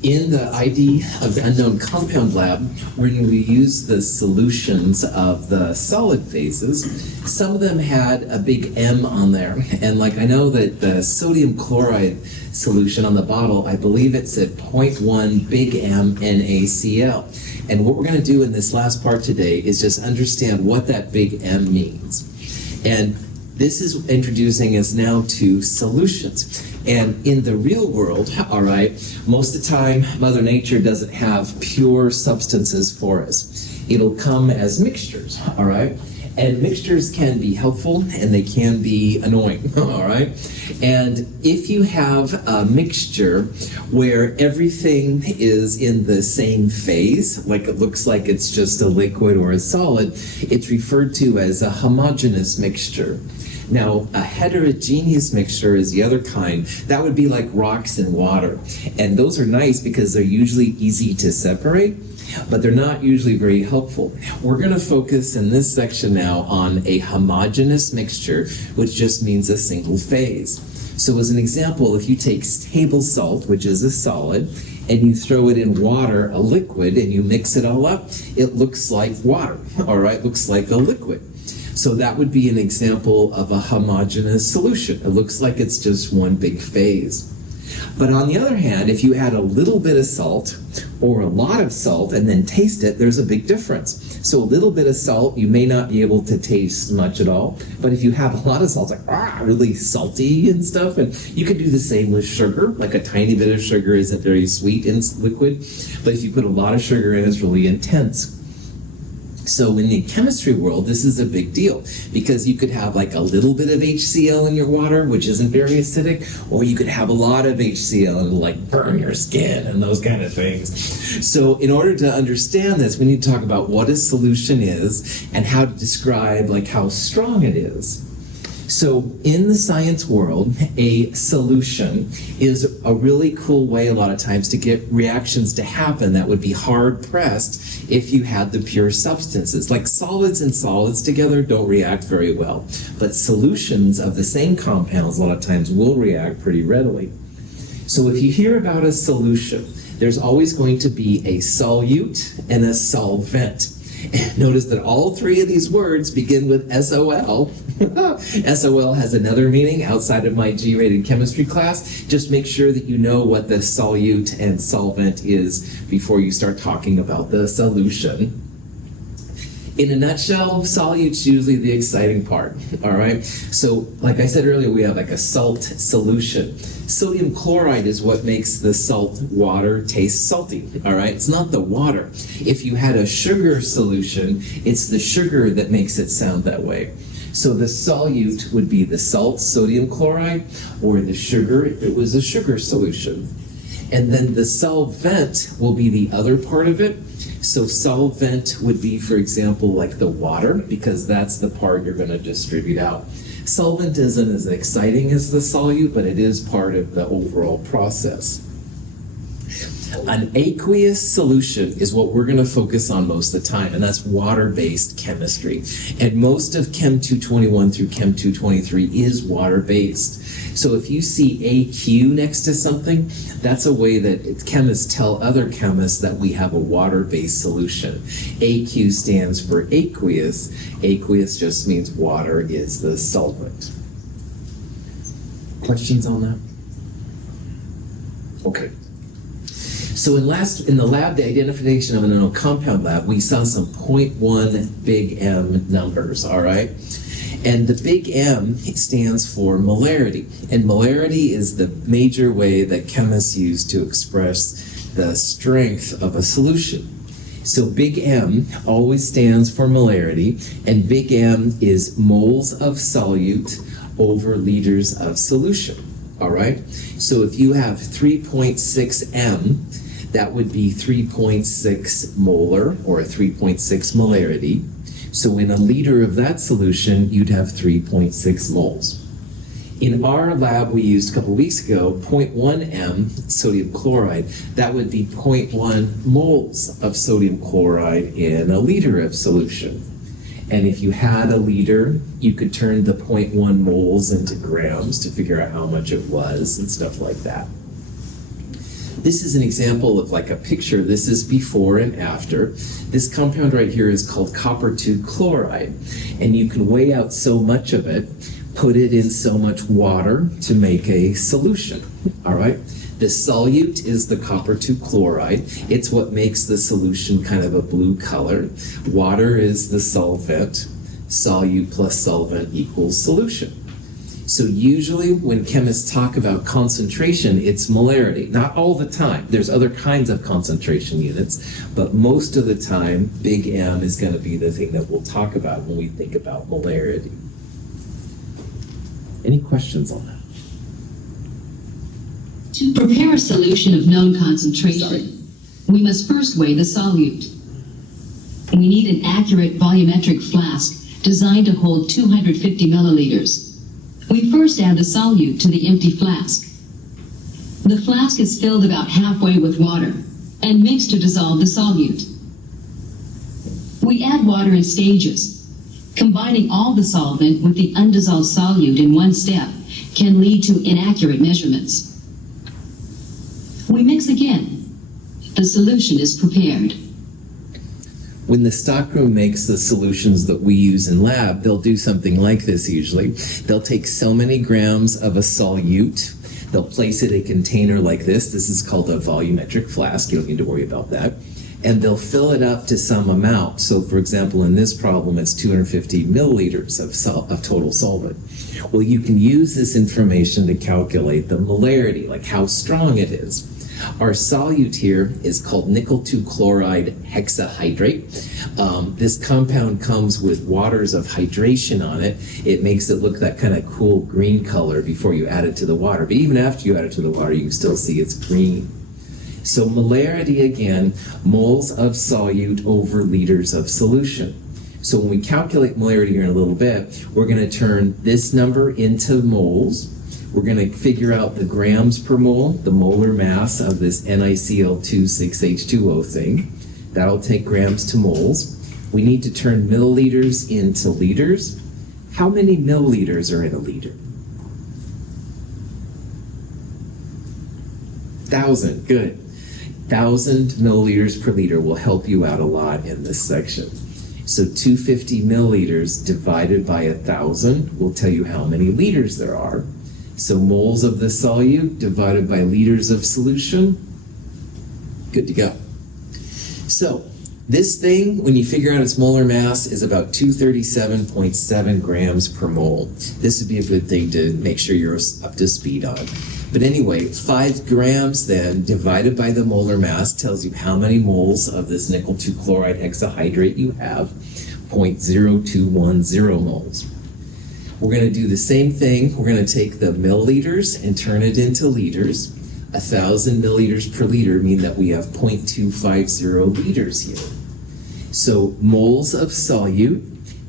In the ID of the unknown compound lab, we're going to use the solutions of the solid phases. Some of them had a big M on there, and like I know that the sodium chloride solution on the bottle, I believe it's at 0.1 big M NaCl. And what we're going to do in this last part today is just understand what that big M means. And this is introducing us now to solutions. And in the real world, all right, most of the time, Mother Nature doesn't have pure substances for us. It'll come as mixtures, all right? And mixtures can be helpful and they can be annoying, all right? And if you have a mixture where everything is in the same phase, like it looks like it's just a liquid or a solid, it's referred to as a homogeneous mixture. Now, a heterogeneous mixture is the other kind. That would be like rocks and water. And those are nice because they're usually easy to separate, but they're not usually very helpful. We're going to focus in this section now on a homogeneous mixture, which just means a single phase. So as an example, if you take table salt, which is a solid, and you throw it in water, a liquid, and you mix it all up, it looks like water, all right? Looks like a liquid. So that would be an example of a homogeneous solution. It looks like it's just one big phase. But on the other hand, if you add a little bit of salt or a lot of salt and then taste it, there's a big difference. So a little bit of salt, you may not be able to taste much at all. But if you have a lot of salt, it's like really salty and stuff. And you could do the same with sugar. Like a tiny bit of sugar isn't very sweet in liquid. But if you put a lot of sugar in, it's really intense. So in the chemistry world, this is a big deal because you could have like a little bit of HCl in your water, which isn't very acidic, or you could have a lot of HCl and it'll like burn your skin and those kind of things. So in order to understand this, we need to talk about what a solution is and how to describe like how strong it is. So in the science world, a solution is a really cool way a lot of times to get reactions to happen that would be hard pressed if you had the pure substances. Like solids and solids together don't react very well, but solutions of the same compounds a lot of times will react pretty readily. So if you hear about a solution, there's always going to be a solute and a solvent. And notice that all three of these words begin with SOL. SOL has another meaning outside of my G-rated chemistry class. Just make sure that you know what the solute and solvent is before you start talking about the solution. In a nutshell, solute's usually the exciting part, all right? So, like I said earlier, we have like a salt solution. Sodium chloride is what makes the salt water taste salty, all right? It's not the water. If you had a sugar solution, it's the sugar that makes it sound that way. So the solute would be the salt, sodium chloride, or the sugar if it was a sugar solution. And then the solvent will be the other part of it. So solvent would be, for example, like the water, because that's the part you're going to distribute out. Solvent isn't as exciting as the solute, but it is part of the overall process. An aqueous solution is what we're going to focus on most of the time, and that's water-based chemistry. And most of Chem 221 through Chem 223 is water-based. So if you see AQ next to something, that's a way that chemists tell other chemists that we have a water-based solution. AQ stands for aqueous. Aqueous just means water is the solvent. Questions on that? Okay. So in the lab, the identification of an unknown compound lab, we saw some 0.1 big M numbers, all right? And the big M stands for molarity. And molarity is the major way that chemists use to express the strength of a solution. So big M always stands for molarity, and big M is moles of solute over liters of solution, all right? So if you have 3.6 M, that would be 3.6 molar, or a 3.6 molarity. So in a liter of that solution, you'd have 3.6 moles. In our lab we used a couple weeks ago, 0.1 M sodium chloride, that would be 0.1 moles of sodium chloride in a liter of solution. And if you had a liter, you could turn the 0.1 moles into grams to figure out how much it was and stuff like that. This is an example of like a picture. This is before and after. This compound right here is called copper 2 chloride, and you can weigh out so much of it, put it in so much water to make a solution. All right. The solute is the copper 2 chloride. It's what makes the solution kind of a blue color. Water is the solvent. Solute plus solvent equals solution. So usually when chemists talk about concentration, it's molarity. Not all the time. There's other kinds of concentration units, but most of the time, big M is going to be the thing that we'll talk about when we think about molarity. Any questions on that? To prepare a solution of known concentration, we must first weigh the solute. We need an accurate volumetric flask designed to hold 250 milliliters. We first add the solute to the empty flask. The flask is filled about halfway with water and mixed to dissolve the solute. We add water in stages. Combining all the solvent with the undissolved solute in one step can lead to inaccurate measurements. We mix again. The solution is prepared. When the stockroom makes the solutions that we use in lab, they'll do something like this usually. They'll take so many grams of a solute, they'll place it in a container like this. This is called a volumetric flask. You don't need to worry about that. And they'll fill it up to some amount. So for example, in this problem, it's 250 milliliters of total solvent. Well, you can use this information to calculate the molarity, like how strong it is. Our solute here is called nickel 2 chloride hexahydrate. This compound comes with waters of hydration on it. It makes it look that kind of cool green color before you add it to the water. But even after you add it to the water, you can still see it's green. So molarity again, moles of solute over liters of solution. So when we calculate molarity here in a little bit, we're going to turn this number into moles. We're going to figure out the grams per mole, the molar mass of this NiCl2,6H2O thing. That'll take grams to moles. We need to turn milliliters into liters. How many milliliters are in a liter? 1,000, good. 1,000 milliliters per liter will help you out a lot in this section. So 250 milliliters divided by 1,000 will tell you how many liters there are. So moles of the solute divided by liters of solution, good to go. So this thing, when you figure out its molar mass, is about 237.7 grams per mole. This would be a good thing to make sure you're up to speed on. But anyway, 5 grams then divided by the molar mass tells you how many moles of this nickel 2 chloride hexahydrate you have, 0.0210 moles. We're going to do the same thing. We're going to take the milliliters and turn it into liters. 1,000 milliliters per liter mean that we have 0.250 liters here. So moles of solute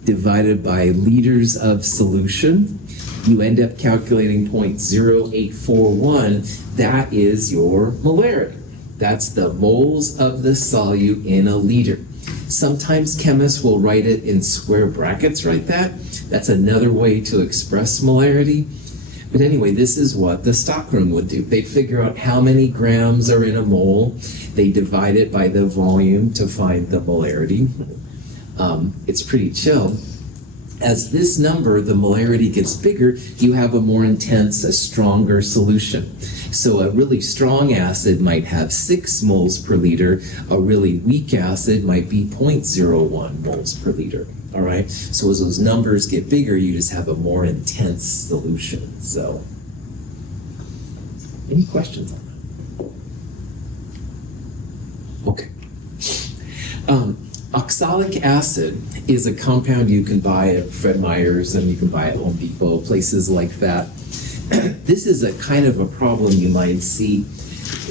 divided by liters of solution, you end up calculating 0.0841. That is your molarity. That's the moles of the solute in a liter. Sometimes chemists will write it in square brackets like that. That's another way to express molarity. But anyway, this is what the stockroom would do. They'd figure out how many grams are in a mole. They divide it by the volume to find the molarity. It's pretty chill. As this number, the molarity gets bigger, you have a more intense, a stronger solution. So a really strong acid might have 6 moles per liter. A really weak acid might be 0.01 moles per liter. All right. So as those numbers get bigger, you just have a more intense solution. So, any questions on that? Okay. Oxalic acid is a compound you can buy at Fred Meyer's and you can buy at Home Depot, places like that. This is a kind of a problem you might see.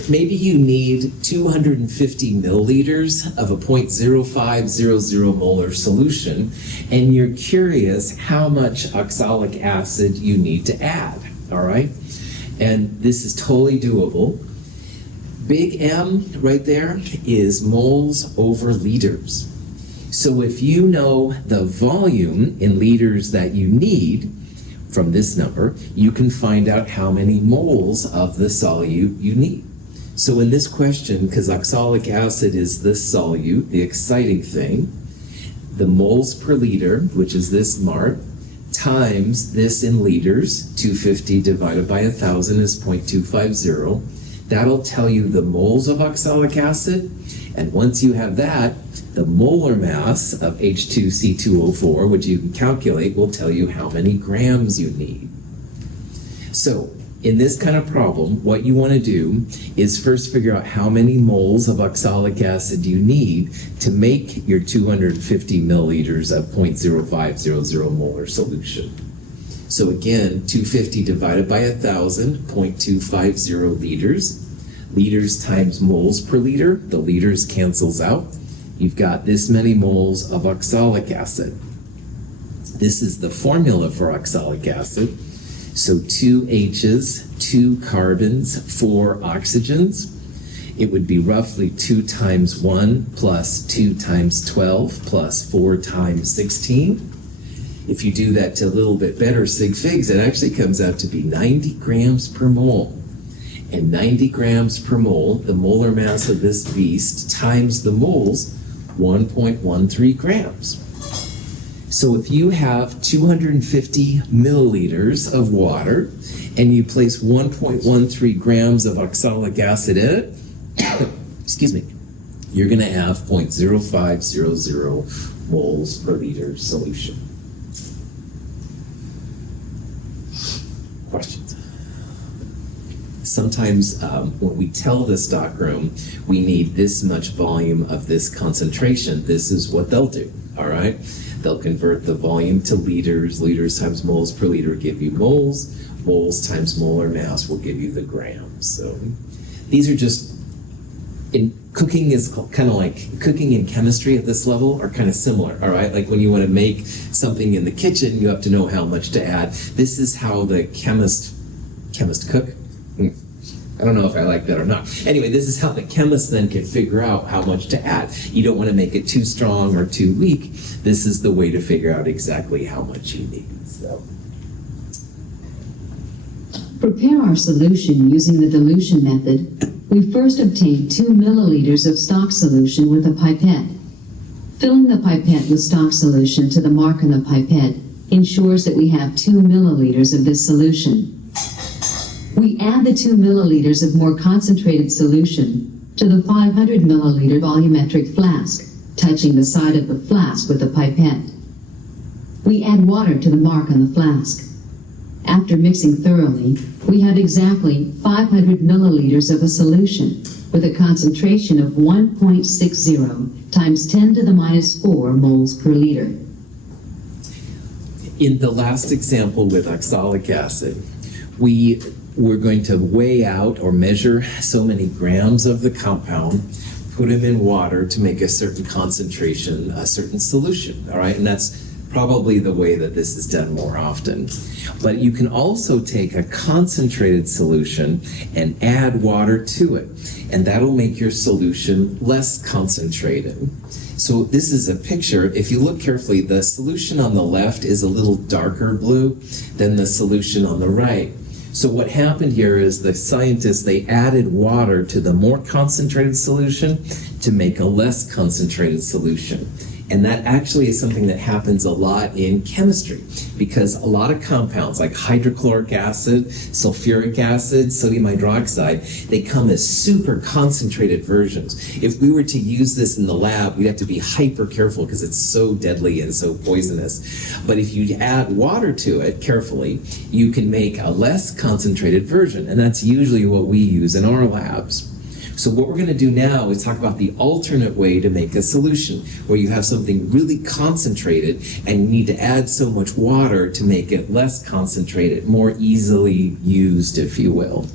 Maybe you need 250 milliliters of a 0.0500 molar solution, and you're curious how much oxalic acid you need to add, all right? And this is totally doable. Big M right there is moles over liters. So if you know the volume in liters that you need from this number, you can find out how many moles of the solute you need. So in this question, because oxalic acid is this solute, the exciting thing, the moles per liter, which is this mark, times this in liters, 250 divided by 1,000 is 0.250. That'll tell you the moles of oxalic acid. And once you have that, the molar mass of H2C2O4, which you can calculate, will tell you how many grams you need. So in this kind of problem, what you want to do is first figure out how many moles of oxalic acid you need to make your 250 milliliters of 0.0500 molar solution. So again, 250 divided by 1,000, 0.250 liters. Liters times moles per liter, the liters cancels out. You've got this many moles of oxalic acid. This is the formula for oxalic acid. So 2 H's, 2 carbons, 4 oxygens. It would be roughly 2 times 1 plus 2 times 12 plus 4 times 16. If you do that to a little bit better sig figs, it actually comes out to be 90 grams per mole. And 90 grams per mole, the molar mass of this beast, times the moles, 1.13 grams. So if you have 250 milliliters of water and you place 1.13 grams of oxalic acid in it, excuse me, you're going to have 0.0500 moles per liter solution. Questions? Sometimes when we tell the stockroom we need this much volume of this concentration, this is what they'll do, all right? They'll convert the volume to liters. Liters times moles per liter give you moles. Moles times molar mass will give you the grams. So these are just, in cooking is kind of like, cooking and chemistry at this level are kind of similar, all right? Like when you want to make something in the kitchen, you have to know how much to add. This is how the chemist cook? I don't know if I like that or not. Anyway, this is how the chemist then can figure out how much to add. You don't want to make it too strong or too weak. This is the way to figure out exactly how much you need. So, prepare our solution using the dilution method. We first obtain 2 milliliters of stock solution with a pipette. Filling the pipette with stock solution to the mark on the pipette ensures that we have 2 milliliters of this solution. We add the 2 milliliters of more concentrated solution to the 500 milliliter volumetric flask, touching the side of the flask with the pipette. We add water to the mark on the flask. After mixing thoroughly, we have exactly 500 milliliters of a solution with a concentration of 1.60 times 10 to the minus 4 moles per liter. in the last example with oxalic acid, we're going to weigh out or measure so many grams of the compound, put them in water to make a certain concentration, a certain solution, all right? And that's probably the way that this is done more often. But you can also take a concentrated solution and add water to it, and that'll make your solution less concentrated. So this is a picture. If you look carefully, the solution on the left is a little darker blue than the solution on the right. So what happened here is the scientists, they added water to the more concentrated solution to make a less concentrated solution. And that actually is something that happens a lot in chemistry, because a lot of compounds like hydrochloric acid, sulfuric acid, sodium hydroxide, they come as super concentrated versions. If we were to use this in the lab, we'd have to be hyper careful because it's so deadly and so poisonous. But if you add water to it carefully, you can make a less concentrated version. And that's usually what we use in our labs. So what we're going to do now is talk about the alternate way to make a solution, where you have something really concentrated and you need to add so much water to make it less concentrated, more easily used, if you will.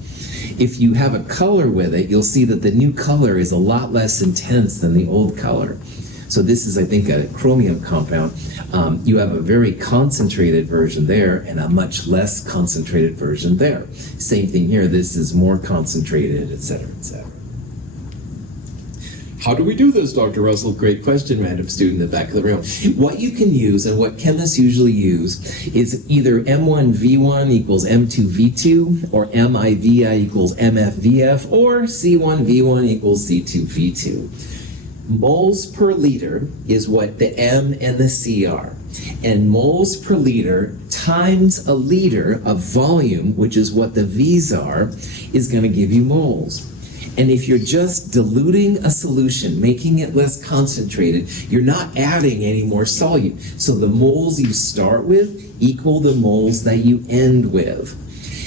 If you have a color with it, you'll see that the new color is a lot less intense than the old color. So this is, I think, a chromium compound. You have a very concentrated version there and a much less concentrated version there. Same thing here. This is more concentrated, et cetera, et cetera. How do we do this, Dr. Russell? Great question, random student in the back of the room. What you can use and what chemists usually use is either M1V1 equals M2V2 or MIVI equals MFVF or C1V1 equals C2V2. Moles per liter is what the M and the C are. And moles per liter times a liter of volume, which is what the V's are, is going to give you moles. And if you're just diluting a solution, making it less concentrated, you're not adding any more solute. So the moles you start with equal the moles that you end with.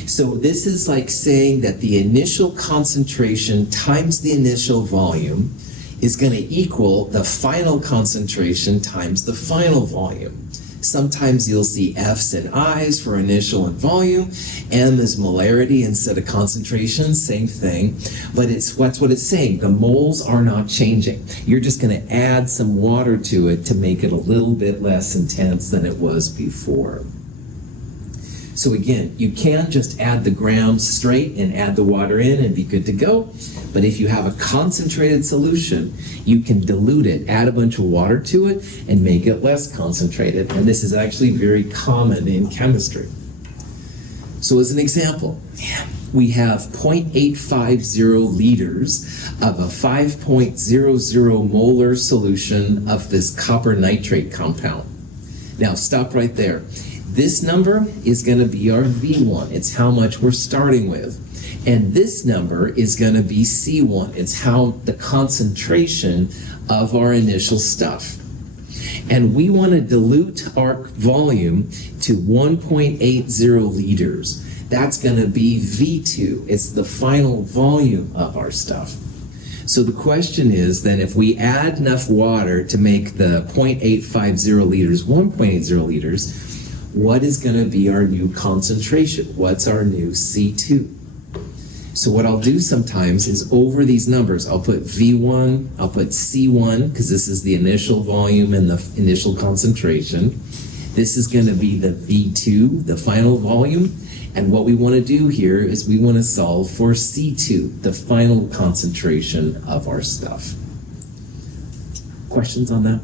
So this is like saying that the initial concentration times the initial volume is going to equal the final concentration times the final volume. Sometimes you'll see F's and I's for initial and volume. M is molarity instead of concentration, same thing. But that's what it's saying. The moles are not changing. You're just going to add some water to it to make it a little bit less intense than it was before. So again, you can't just add the grams straight and add the water in and be good to go. But if you have a concentrated solution, you can dilute it, add a bunch of water to it, and make it less concentrated. And this is actually very common in chemistry. So as an example, we have 0.850 liters of a 5.00 molar solution of this copper nitrate compound. Now stop right there. This number is going to be our V1. It's how much we're starting with. And this number is going to be C1. It's how the concentration of our initial stuff. And we want to dilute our volume to 1.80 liters. That's going to be V2. It's the final volume of our stuff. So the question is then, if we add enough water to make the 0.850 liters 1.80 liters, what is going to be our new concentration? What's our new C2? So what I'll do sometimes is over these numbers, I'll put V1, I'll put C1, because this is the initial volume and the initial concentration. This is going to be the V2, the final volume. And what we want to do here is we want to solve for C2, the final concentration of our stuff. Questions on that?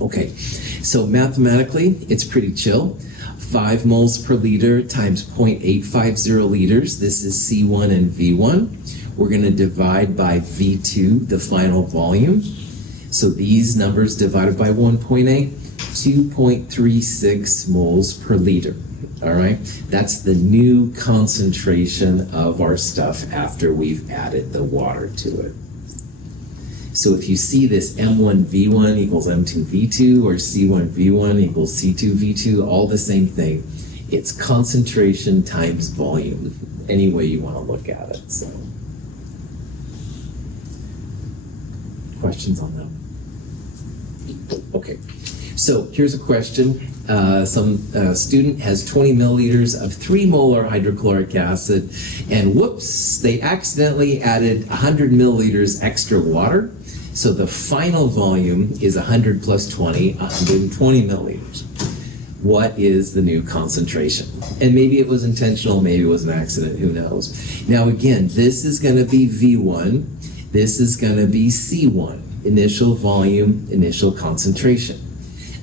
Okay, so mathematically, it's pretty chill. 5 moles per liter times 0.850 liters. This is C1 and V1. We're going to divide by V2, the final volume. So these numbers divided by 1.8, 2.36 moles per liter. All right, that's the new concentration of our stuff after we've added the water to it. So if you see this M1V1 equals M2V2 or C1V1 equals C2V2, all the same thing. It's concentration times volume, any way you want to look at it. So, questions on that? Okay, so here's a question. Some student has 20 milliliters of 3 molar hydrochloric acid, and whoops, they accidentally added 100 milliliters extra water. So the final volume is 100 plus 20, 120 milliliters. What is the new concentration? And maybe it was intentional, maybe it was an accident, who knows? Now again, this is going to be V1, this is going to be C1, initial volume, initial concentration.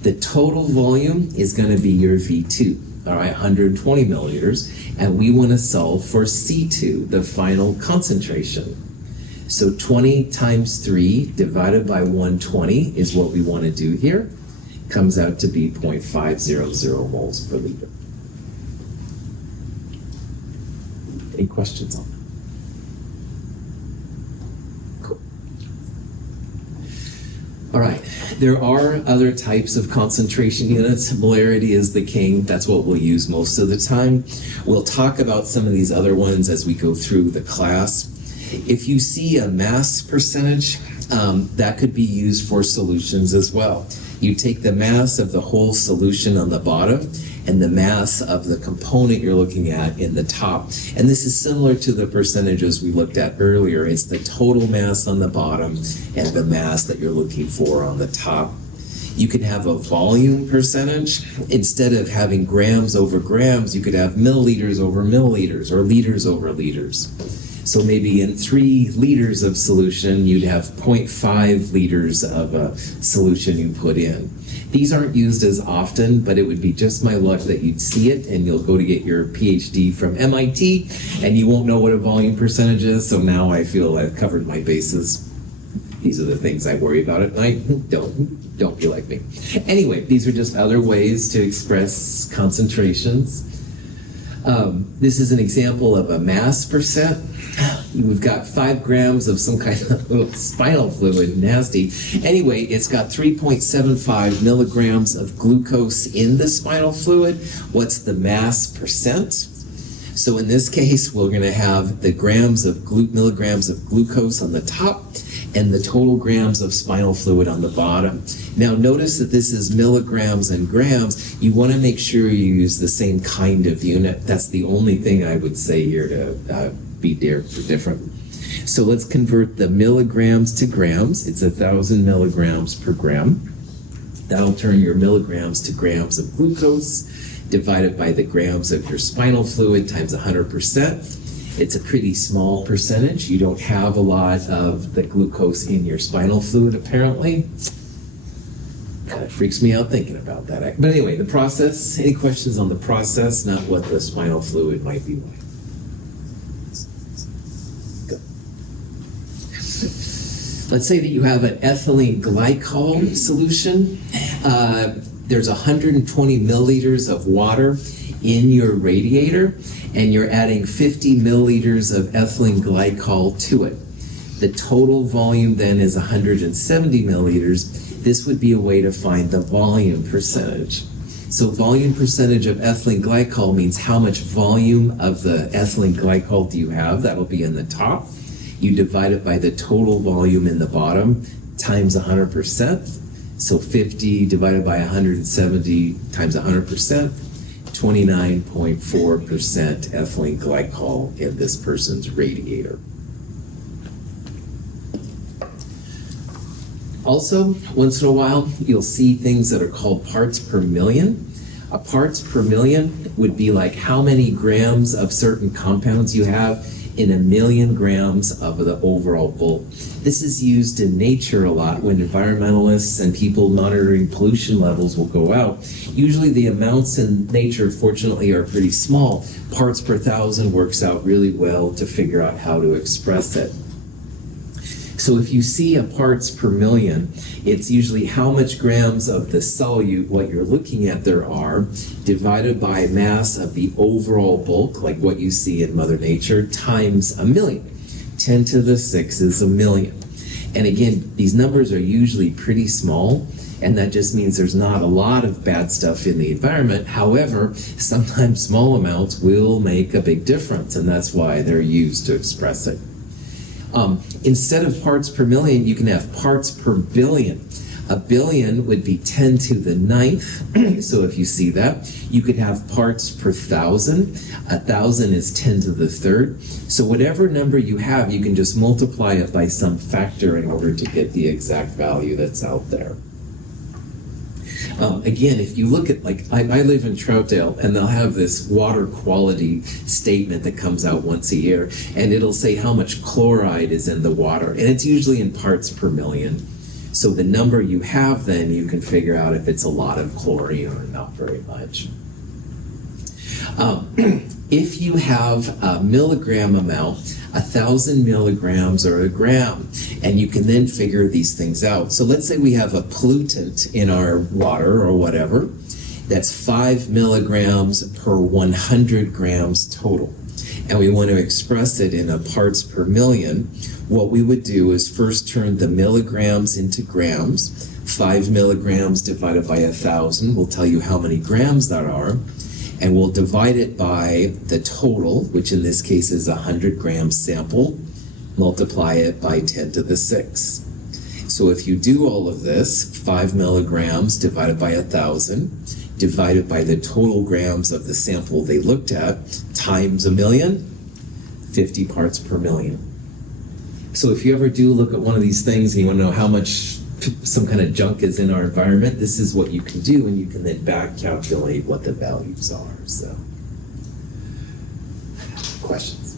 The total volume is going to be your V2, all right, 120 milliliters, and we want to solve for C2, the final concentration. So 20 times 3 divided by 120 is what we want to do here. Comes out to be 0.500 moles per liter. Any questions on that? Cool. All right, there are other types of concentration units. Molarity is the king. That's what we'll use most of the time. We'll talk about some of these other ones as we go through the class. If you see a mass percentage, that could be used for solutions as well. You take the mass of the whole solution on the bottom and the mass of the component you're looking at in the top. And this is similar to the percentages we looked at earlier. It's the total mass on the bottom and the mass that you're looking for on the top. You could have a volume percentage. Instead of having grams over grams, you could have milliliters over milliliters or liters over liters. So maybe in 3 liters of solution, you'd have 0.5 liters of a solution you put in. These aren't used as often, but it would be just my luck that you'd see it and you'll go to get your PhD from MIT and you won't know what a volume percentage is, so now I feel I've covered my bases. These are the things I worry about at night. Don't be like me. Anyway, these are just other ways to express concentrations. This is an example of a mass percent. We've got 5 grams of some kind of spinal fluid, nasty. Anyway, it's got 3.75 milligrams of glucose in the spinal fluid. What's the mass percent? So in this case, we're going to have the milligrams of glucose on the top and the total grams of spinal fluid on the bottom. Now notice that this is milligrams and grams. You want to make sure you use the same kind of unit. That's the only thing I would say here to be different. So let's convert the milligrams to grams. It's 1,000 milligrams per gram. That'll turn your milligrams to grams of glucose, divided by the grams of your spinal fluid times 100%. It's a pretty small percentage. You don't have a lot of the glucose in your spinal fluid, apparently. Kind of freaks me out thinking about that. But anyway, the process, any questions on the process, not what the spinal fluid might be like? Go. Let's say that you have an ethylene glycol solution. There's 120 milliliters of water in your radiator, and you're adding 50 milliliters of ethylene glycol to it. The total volume then is 170 milliliters. This would be a way to find the volume percentage. So volume percentage of ethylene glycol means how much volume of the ethylene glycol do you have. That'll be in the top. You divide it by the total volume in the bottom times 100%. So 50 divided by 170 times 100%, 29.4% ethylene glycol in this person's radiator. Also, once in a while, you'll see things that are called parts per million. A parts per million would be like how many grams of certain compounds you have in 1,000,000 grams of the overall bulk. This is used in nature a lot when environmentalists and people monitoring pollution levels will go out. Usually the amounts in nature, fortunately, are pretty small. Parts per thousand works out really well to figure out how to express it. So if you see a parts per million, it's usually how much grams of the solute, what you're looking at there are, divided by mass of the overall bulk, like what you see in Mother Nature, times 1,000,000. 10 to the 6 is 1,000,000. And again, these numbers are usually pretty small, and that just means there's not a lot of bad stuff in the environment. However, sometimes small amounts will make a big difference, and that's why they're used to express it. Instead of parts per million, you can have parts per billion. A billion would be 10 to the 9th. So if you see that, you could have parts per thousand. 1,000 is 10 to the 3rd. So whatever number you have, you can just multiply it by some factor in order to get the exact value that's out there. Again, if you look at, like, I live in Troutdale, and they'll have this water quality statement that comes out once a year, and it'll say how much chloride is in the water, and it's usually in parts per million. So the number you have, then you can figure out if it's a lot of chlorine or not very much. If you have a milligram amount, 1,000 milligrams or a gram, and you can then figure these things out. So let's say we have a pollutant in our water or whatever, that's 5 milligrams per 100 grams total. And we want to express it in a parts per million. What we would do is first turn the milligrams into grams. 5 milligrams divided by 1,000 will tell you how many grams there are. And we'll divide it by the total, which in this case is 100 gram sample, multiply it by 10 to the 6. So if you do all of this, 5 milligrams divided by 1,000, divided by the total grams of the sample they looked at, times 1,000,000, 50 parts per million. So if you ever do look at one of these things and you want to know how much some kind of junk is in our environment, this is what you can do, and you can then back calculate what the values are. So, questions?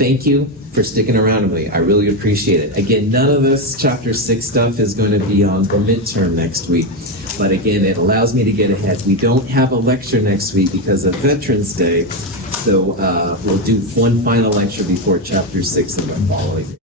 thank you for sticking around with me. I really appreciate it. Again, none of this Chapter 6 stuff is going to be on the midterm next week. But again, it allows me to get ahead. We don't have a lecture next week because of Veterans Day. So we'll do one final lecture before Chapter 6 and the following.